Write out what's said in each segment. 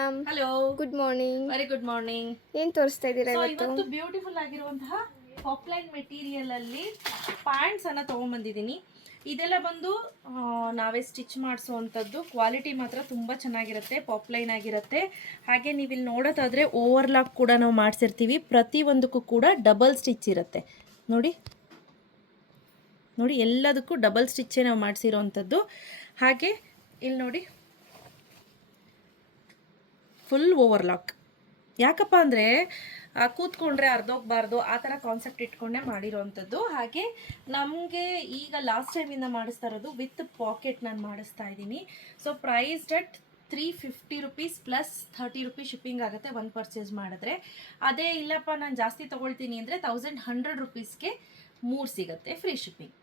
Ma'am. Hello, good morning. Very good morning. ಏನು ತೋರಿಸ್ತಾ ಇದ್ದೀರಾ ಸೊ ಇವತ್ತು? ಇವತ್ತು ಬ್ಯೂಟಿಫುಲ್ ಆಗಿರುವಂತಹ ಪಾಪ್ಲೈನ್ ಮೆಟೀರಿಯಲ್ ಅಲ್ಲಿ ಪ್ಯಾಂಟ್ಸ್ ಅನ್ನ ತಗೊಂಡ್ಬಂದಿದ್ದೀನಿ. ಇದೆಲ್ಲ ಬಂದು ನಾವೇ ಸ್ಟಿಚ್ ಮಾಡಿಸುವಂಥದ್ದು. ಕ್ವಾಲಿಟಿ ಮಾತ್ರ ತುಂಬ ಚೆನ್ನಾಗಿರುತ್ತೆ, ಪಾಪ್ಲೈನ್ ಆಗಿರುತ್ತೆ. ಹಾಗೆ ನೀವು ಇಲ್ಲಿ ನೋಡೋದಾದರೆ ಓವರ್ಲಾಕ್ ಕೂಡ ನಾವು ಮಾಡಿಸಿರ್ತೀವಿ. ಪ್ರತಿಯೊಂದಕ್ಕೂ ಕೂಡ ಡಬಲ್ ಸ್ಟಿಚ್ ಇರುತ್ತೆ. ನೋಡಿ ನೋಡಿ, ಎಲ್ಲದಕ್ಕೂ ಡಬಲ್ ಸ್ಟಿಚ್ಚೇ ನಾವು ಮಾಡಿಸಿರೋವಂಥದ್ದು. ಹಾಗೆ ಇಲ್ಲಿ ನೋಡಿ, ಫುಲ್ ಓವರ್ಲಾಕ್. ಯಾಕಪ್ಪ ಅಂದರೆ ಕೂತ್ಕೊಂಡ್ರೆ ಅರ್ಧೋಗ್ಬಾರ್ದು ಆ ಥರ ಕಾನ್ಸೆಪ್ಟ್ ಇಟ್ಕೊಂಡೇ ಮಾಡಿರೋವಂಥದ್ದು. ಹಾಗೆ ನಮಗೆ ಈಗ ಲಾಸ್ಟ್ ಟೈಮಿಂದ ಮಾಡಿಸ್ತಾ ಇರೋದು ವಿತ್ ಪಾಕೆಟ್ ನಾನು ಮಾಡಿಸ್ತಾ ಇದ್ದೀನಿ. So priced at 350 rupees plus 30 rupees shipping ಆಗುತ್ತೆ ಒಂದು ಪರ್ಚೇಸ್ ಮಾಡಿದ್ರೆ. ಅದೇ ಇಲ್ಲಪ್ಪ ನಾನು ಜಾಸ್ತಿ ತೊಗೊಳ್ತೀನಿ ಅಂದರೆ 1100 ರುಪೀಸ್ಗೆ 3 ಸಿಗುತ್ತೆ, free shipping.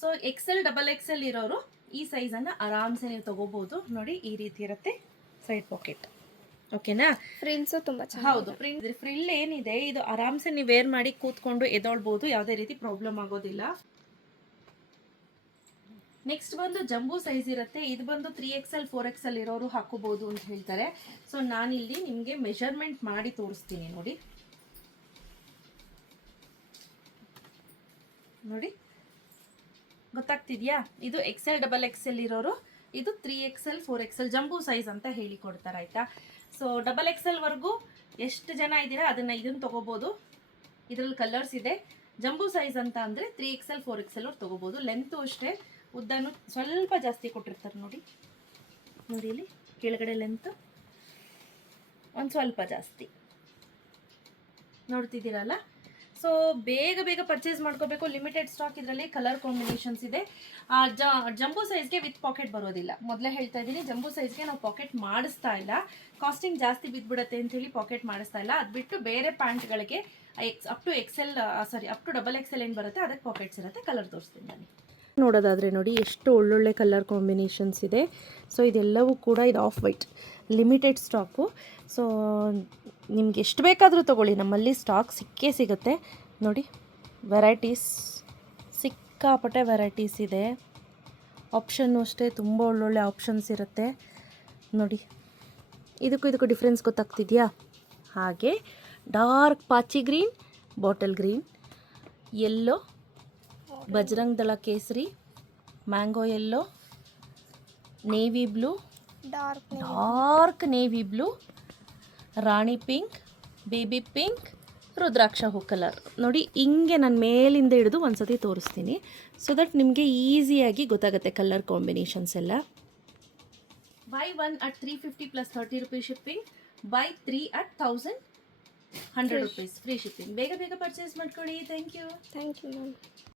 So XL XXL ಇರೋರು ಈ ಸೈಜನ್ನು ಆರಾಮ್ಸೆ ನೀವು ತೊಗೋಬೋದು. ನೋಡಿ, ಈ ರೀತಿ ಇರುತ್ತೆ ಸೈಡ್ ಪಾಕೆಟ್. ಓಕೆನಾ? ಫ್ರಿಲ್ಸು ತುಂಬ ಚೆನ್ನಾಗಿ. ಹೌದು, ಫ್ರಿಲ್ ಏನಿದೆ ಇದು ಆರಾಮ್ಸೆ ನೀವು ವೇರ್ ಮಾಡಿ ಕೂತ್ಕೊಂಡು ಎದೊಳ್ಬೋದು, ಯಾವುದೇ ರೀತಿ ಪ್ರಾಬ್ಲಮ್ ಆಗೋದಿಲ್ಲ. ನೆಕ್ಸ್ಟ್ ಬಂದು ಜಂಬೂ ಸೈಜ್ ಇರುತ್ತೆ. ಇದು ಬಂದು 3XL 4XL ಇರೋರು ಹಾಕೋಬಹುದು ಅಂತ ಹೇಳ್ತಾರೆ. ಸೊ ನಾನಿಲ್ಲಿ ನಿಮಗೆ ಮೆಷರ್ಮೆಂಟ್ ಮಾಡಿ ತೋರಿಸ್ತೀನಿ. ನೋಡಿ ನೋಡಿ, ಗೊತ್ತಾಗ್ತಿದ್ಯಾ? ಇದು XL XXL ಇರೋರು, ಇದು 3XL 4XL ಜಂಬೂ ಸೈಜ್ ಅಂತ ಹೇಳಿ ಕೊಡ್ತಾರೆ, ಆಯಿತಾ? ಸೊ XXL ವರೆಗೂ ಎಷ್ಟು ಜನ ಇದ್ದೀರಾ ಇದನ್ನು ತೊಗೋಬೋದು. ಇದರಲ್ಲಿ ಕಲರ್ಸ್ ಇದೆ. ಜಂಬೂ ಸೈಜ್ ಅಂತ ಅಂದರೆ 3XL 4XL ಅವ್ರು ತೊಗೋಬೋದು. ಲೆಂತು ಅಷ್ಟೇ, ಉದ್ದನೂ ಸ್ವಲ್ಪ ಜಾಸ್ತಿ ಕೊಟ್ಟಿರ್ತಾರೆ. ನೋಡಿ ನೋಡಿ, ಇಲ್ಲಿ ಕೆಳಗಡೆ ಲೆಂತು ಒಂದು ಸ್ವಲ್ಪ ಜಾಸ್ತಿ ನೋಡ್ತಿದ್ದೀರಲ್ಲ. ಸೊ ಬೇಗ ಬೇಗ ಪರ್ಚೇಸ್ ಮಾಡ್ಕೋಬೇಕು, ಲಿಮಿಟೆಡ್ ಸ್ಟಾಕ್. ಇದರಲ್ಲಿ ಕಲರ್ ಕಾಂಬಿನೇಷನ್ಸ್ ಇದೆ. ಜಂಬೂ ಸೈಜ್ಗೆ ವಿತ್ ಪಾಕೆಟ್ ಬರೋದಿಲ್ಲ. ಮೊದಲೇ ಹೇಳ್ತಾ ಇದ್ದೀನಿ, ಜಂಬೂ ಸೈಜ್ಗೆ ನಾವು ಪಾಕೆಟ್ ಮಾಡಿಸ್ತಾ ಇಲ್ಲ. ಕಾಸ್ಟಿಂಗ್ ಜಾಸ್ತಿ ಬಿದ್ದುಬಿಡುತ್ತೆ ಅಂತೇಳಿ ಪಾಕೆಟ್ ಮಾಡಿಸ್ತಾ ಇಲ್ಲ. ಅದು ಬಿಟ್ಟು ಬೇರೆ ಪ್ಯಾಂಟ್ಗಳಿಗೆ ಅಪ್ ಟು XL ಏನು ಬರುತ್ತೆ ಅದಕ್ಕೆ ಪಾಕೆಟ್ಸ್ ಇರುತ್ತೆ. ಕಲರ್ ತೋರಿಸ್ತೀನಿ ನಾನು. ನೋಡೋದಾದರೆ ನೋಡಿ, ಎಷ್ಟು ಒಳ್ಳೊಳ್ಳೆ ಕಲರ್ ಕಾಂಬಿನೇಷನ್ಸ್ ಇದೆ. ಸೊ ಇದೆಲ್ಲವೂ ಕೂಡ ಇದು of white limited stock. So ನಿಮ್ಗೆ ಎಷ್ಟು ಬೇಕಾದರೂ ತೊಗೊಳ್ಳಿ, ನಮ್ಮಲ್ಲಿ ಸ್ಟಾಕ್ ಸಿಕ್ಕೇ ಸಿಗುತ್ತೆ. ನೋಡಿ, ವೆರೈಟೀಸ್ ಸಿಕ್ಕಾಪಟ್ಟೆ ವೆರೈಟೀಸ್ ಇದೆ. ಆಪ್ಷನ್ನು ಅಷ್ಟೇ, ತುಂಬ ಒಳ್ಳೊಳ್ಳೆ ಆಪ್ಷನ್ಸ್ ಇರುತ್ತೆ. ನೋಡಿ, ಇದಕ್ಕೂ ಡಿಫ್ರೆನ್ಸ್ ಗೊತ್ತಾಗ್ತಿದೆಯಾ? ಹಾಗೆ ಡಾರ್ಕ್ ಪಾಚಿ green, bottle green, yellow, Bajrang Dal ಕೇಸರಿ, mango yellow, navy blue, dark navy blue, ರಾಣಿ ಪಿಂಕ್, ಬೇಬಿ ಪಿಂಕ್, ರುದ್ರಾಕ್ಷ ಹೂ ಕಲರ್. ನೋಡಿ, ಹಿಂಗೆ ನಾನು ಮೇಲಿಂದ ಹಿಡಿದು ಒಂದ್ಸತಿ ತೋರಿಸ್ತೀನಿ, ಸೊ ದಟ್ ನಿಮಗೆ ಈಸಿಯಾಗಿ ಗೊತ್ತಾಗುತ್ತೆ ಕಲರ್ ಕಾಂಬಿನೇಷನ್ಸ್ ಎಲ್ಲ. Buy 1 at 350 plus 30 rupees shipping, buy 3 at 1100 rupees free shipping. ಬೇಗ ಬೇಗ ಪರ್ಚೇಸ್ ಮಾಡ್ಕೊಳ್ಳಿ. Thank you ma'am.